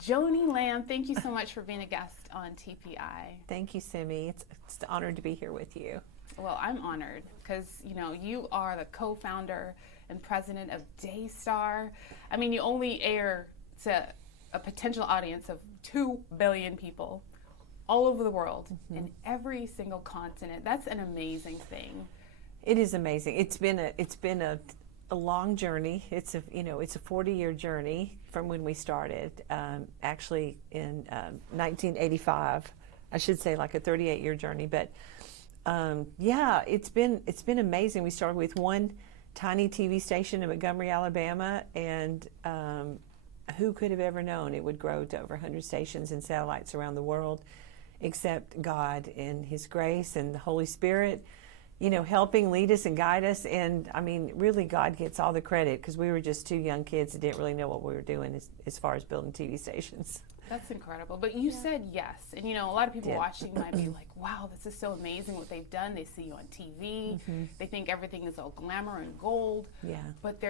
Joni Lamb, thank you so much for being a guest on TPI. Thank you, Simi. It's an honor to be here with you. Well, I'm honored because, you are the co-founder and president of Daystar. I mean, you only air to a potential audience of 2 billion people all over the world in every single continent. That's an amazing thing. It is amazing. It's been a long journey. It's a 40-year journey from when we started. Actually, in 1985, I should say like a 38-year journey. But it's been amazing. We started with one tiny TV station in Montgomery, Alabama, and who could have ever known it would grow to over 100 stations and satellites around the world, except God and His grace and the Holy Spirit, helping lead us and guide us. And I mean, really, God gets all the credit because we were just two young kids that didn't really know what we were doing as far as building TV stations. That's incredible. But you said yes. And, a lot of people watching might be like, wow, this is so amazing what they've done. They see you on TV. They think everything is all glamour and gold. Yeah. But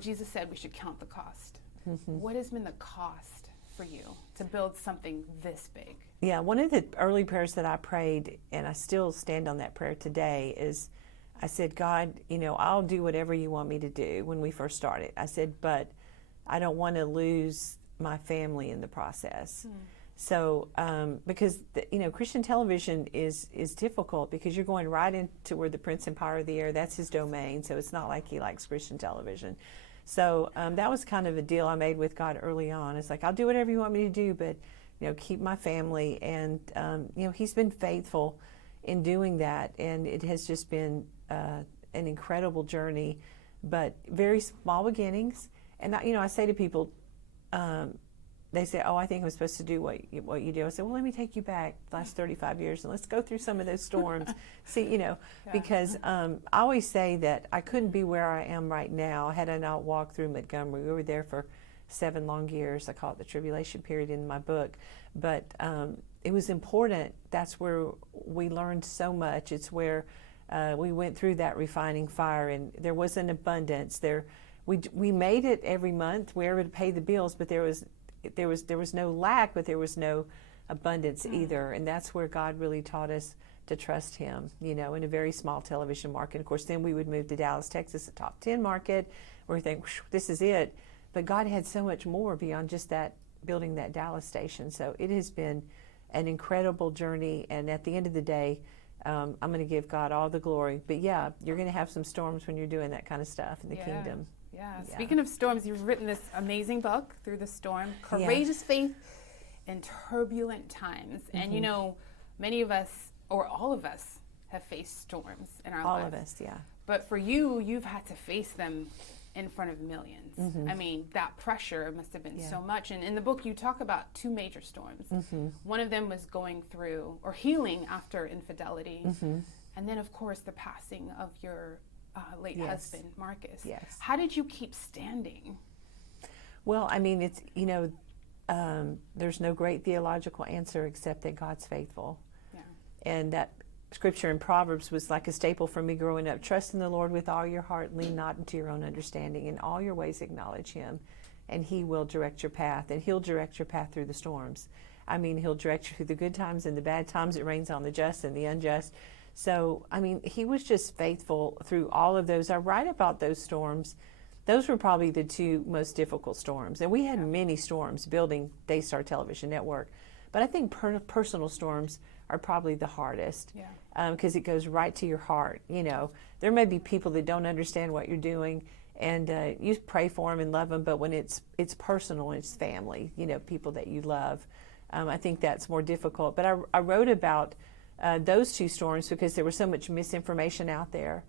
Jesus said we should count the cost. What has been the cost for you to build something this big? Yeah, one of the early prayers that I prayed, and I still stand on that prayer today, is I said, God, I'll do whatever you want me to do when we first started. I said, but I don't want to lose my family in the process. So, because, Christian television is difficult because you're going right into where the Prince and Power of the Air, that's his domain. So it's not like he likes Christian television. So that was kind of a deal I made with God early on. It's like, I'll do whatever you want me to do, but keep my family. And, He's been faithful in doing that. And it has just been an incredible journey, but very small beginnings. And, I say to people, they say, oh, I think I'm supposed to do what you do. I said, well, let me take you back the last 35 years and let's go through some of those storms. See, because I always say that I couldn't be where I am right now had I not walked through Montgomery. We were there for 7 long years. I call it the tribulation period in my book. But it was important. That's where we learned so much. It's where we went through that refining fire, and there was an abundance there. We made it every month. We were able to pay the bills, but there was no lack, but there was no abundance either. And that's where God really taught us to trust Him, in a very small television market. Of course, then we would move to Dallas, Texas, a top 10 market, where we think, this is it. But God had so much more beyond just that, building that Dallas station. So it has been an incredible journey. And at the end of the day, I'm going to give God all the glory. But yeah, you're going to have some storms when you're doing that kind of stuff in the kingdom. Yeah. Speaking of storms, you've written this amazing book, Through the Storm, Courageous Faith in Turbulent Times. And many of us, or all of us, have faced storms in our lives. All of us, yeah. But for you, you've had to face them in front of millions. I mean, that pressure must have been so much. And in the book, you talk about 2 major storms. One of them was going through or healing after infidelity. And then, of course, the passing of your late husband, Marcus. Yes. How did you keep standing? Well, I mean, it's, there's no great theological answer except that God's faithful. Yeah. And that scripture in Proverbs was like a staple for me growing up. Trust in the Lord with all your heart, lean not into your own understanding. In all your ways acknowledge Him, and He will direct your path. And He'll direct your path through the storms. I mean, He'll direct you through the good times and the bad times. It rains on the just and the unjust. So, I mean, He was just faithful through all of those. I write about those storms. Those were probably the 2 most difficult storms. And we had many storms building Daystar Television Network. But I think personal storms are probably the hardest because it goes right to your heart. There may be people that don't understand what you're doing, and you pray for them and love them. But when it's personal, it's family, people that you love, I think that's more difficult. But I wrote about those 2 storms because there was so much misinformation out there.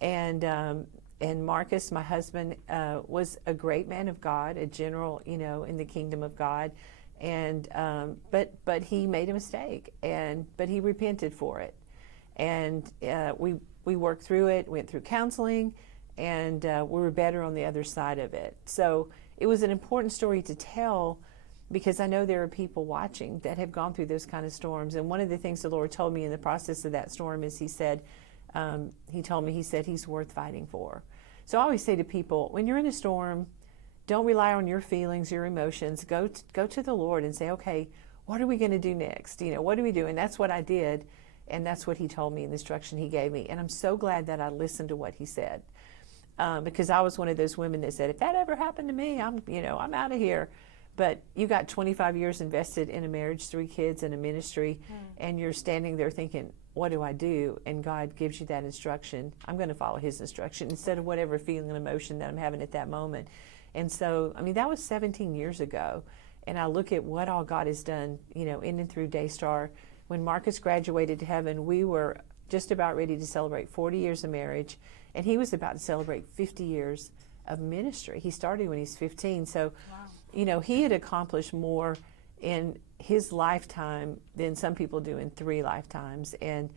And Marcus, my husband, was a great man of God, a general, in the kingdom of God. And but he made a mistake, but he repented for it. And we worked through it, went through counseling, and we were better on the other side of it. So it was an important story to tell, because I know there are people watching that have gone through those kind of storms. And one of the things the Lord told me in the process of that storm is He said, He told me, He said, He's worth fighting for. So I always say to people, when you're in a storm, don't rely on your feelings, your emotions. Go to the Lord and say, okay, what are we going to do next? What do we do? And that's what I did. And that's what he told me in the instruction he gave me. And I'm so glad that I listened to what he said. Because I was one of those women that said, if that ever happened to me, I'm out of here. But you got 25 years invested in a marriage, 3 kids, and a ministry, and you're standing there thinking, what do I do? And God gives you that instruction. I'm going to follow his instruction instead of whatever feeling and emotion that I'm having at that moment. And so, that was 17 years ago. And I look at what all God has done, in and through Daystar. When Marcus graduated to heaven, we were just about ready to celebrate 40 years of marriage, and he was about to celebrate 50 years of ministry. He started when he was 15. So, wow. He had accomplished more in his lifetime than some people do in 3 lifetimes. And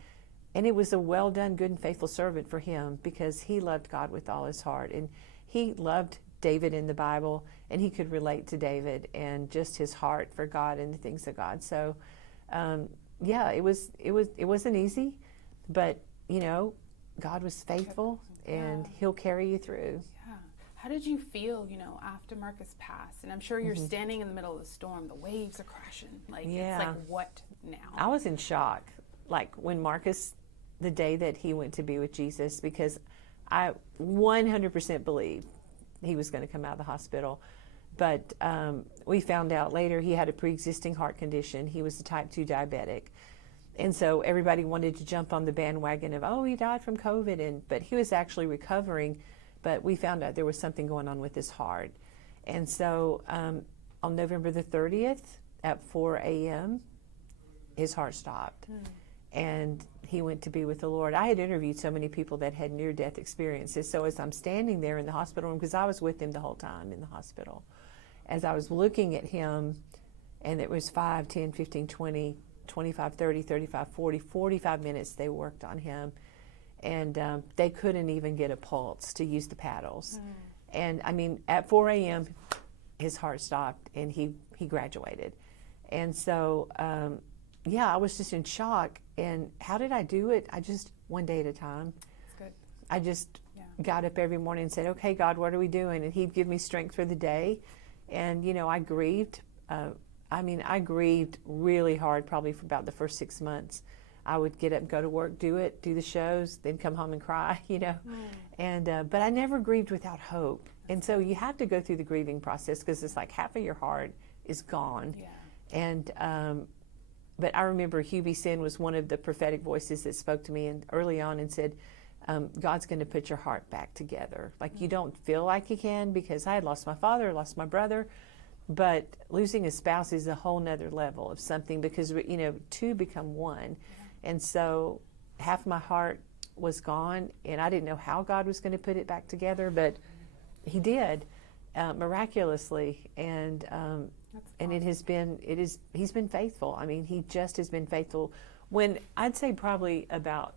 it was a well done, good and faithful servant for him, because he loved God with all his heart. And he loved David in the Bible, and he could relate to David and just his heart for God and the things of God. So, it wasn't easy, but God was faithful, and he'll carry you through. Yeah. How did you feel, after Marcus passed? And I'm sure you're standing in the middle of the storm, the waves are crashing. It's like, what now? I was in shock. Like when Marcus, the day that he went to be with Jesus, because I 100% believed he was going to come out of the hospital. But we found out later he had a pre-existing heart condition. He was a type 2 diabetic. And so everybody wanted to jump on the bandwagon of, he died from COVID. But he was actually recovering. But we found out there was something going on with his heart. And so on November the 30th at 4 a.m., his heart stopped. And he went to be with the Lord. I had interviewed so many people that had near-death experiences. So as I'm standing there in the hospital room, because I was with him the whole time in the hospital, as I was looking at him, and it was 5, 10, 15, 20, 25, 30, 35, 40, 45 minutes they worked on him. And they couldn't even get a pulse to use the paddles. And at 4 a.m., his heart stopped, and he graduated. And so, I was just in shock. And how did I do it? I just, one day at a time. That's good. I just got up every morning and said, okay, God, what are we doing? And he'd give me strength for the day. And, I grieved. I grieved really hard, probably for about the first 6 months. I would get up, go to work, do the shows, then come home and cry, And, but I never grieved without hope. And so you have to go through the grieving process, because it's like half of your heart is gone. Yeah. And, but I remember Hubie Sin was one of the prophetic voices that spoke to me early on and said, God's going to put your heart back together. Like you don't feel like you can, because I had lost my father, lost my brother, but losing a spouse is a whole nother level of something, because, 2 become 1. And so half my heart was gone, and I didn't know how God was going to put it back together, but he did, miraculously. And he's been faithful. He just has been faithful. When I'd say probably about,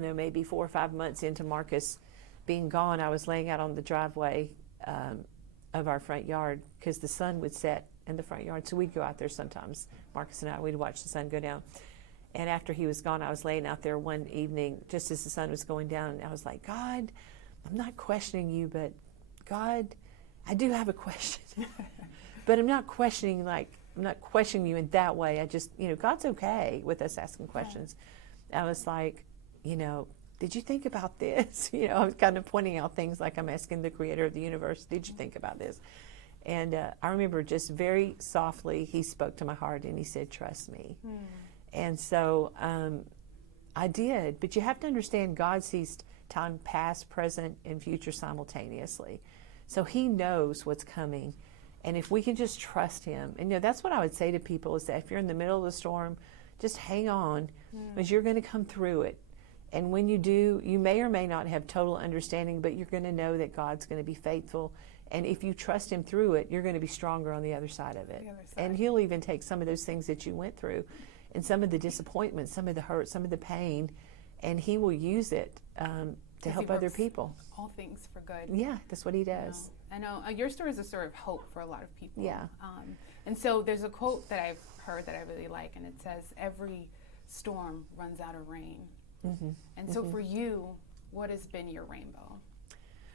maybe 4 or 5 months into Marcus being gone, I was laying out on the driveway of our front yard, because the sun would set in the front yard. So we'd go out there sometimes, Marcus and I, we'd watch the sun go down. And after he was gone, I was laying out there one evening, just as the sun was going down, and I was like, God, I'm not questioning you, but God, I do have a question. But I'm not questioning you in that way. I just, God's okay with us asking questions. I was like, did you think about this? I was kind of pointing out things like I'm asking the creator of the universe, did you think about this? And I remember just very softly, he spoke to my heart and he said, trust me. And so I did. But you have to understand, God sees time past, present, and future simultaneously. So he knows what's coming. And if we can just trust him, and that's what I would say to people, is that if you're in the middle of the storm, just hang on, because you're going to come through it. And when you do, you may or may not have total understanding, but you're going to know that God's going to be faithful. And if you trust him through it, you're going to be stronger on the other side of it. And he'll even take some of those things that you went through, and some of the disappointment, some of the hurt, some of the pain, and he will use it to help other people. All things for good. Yeah, that's what he does. I know your story is a story of hope for a lot of people. Yeah. And so there's a quote that I've heard that I really like, and it says, every storm runs out of rain. And so for you, what has been your rainbow?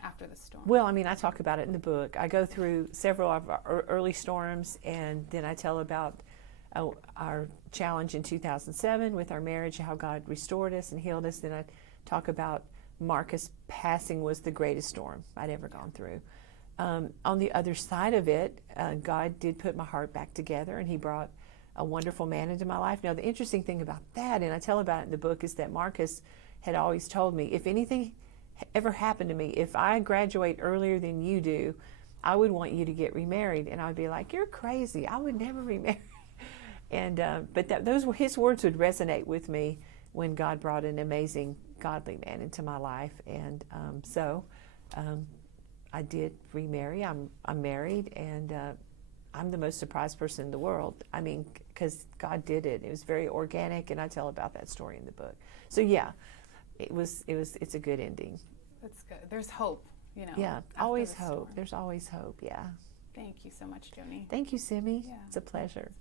after the storm? Well, I mean, I talk about it in the book. I go through several of our early storms, and then I tell about our challenge in 2007 with our marriage, how God restored us and healed us. Then I talk about Marcus passing was the greatest storm I'd ever gone through. On the other side of it, God did put my heart back together, and he brought a wonderful man into my life. Now, the interesting thing about that, and I tell about it in the book, is that Marcus had always told me, if anything ever happened to me, if I graduate earlier than you do, I would want you to get remarried. And I would be like, you're crazy. I would never remarry. And but those were his words would resonate with me when God brought an amazing, godly man into my life. And so I did remarry. I'm married, and I'm the most surprised person in the world. I mean, because God did it. It was very organic, and I tell about that story in the book. So yeah, it's a good ending. That's good. There's hope, you know. Yeah, always hope. There's always hope. Yeah. Thank you so much, Joni. Thank you, Simi. Yeah. It's a pleasure.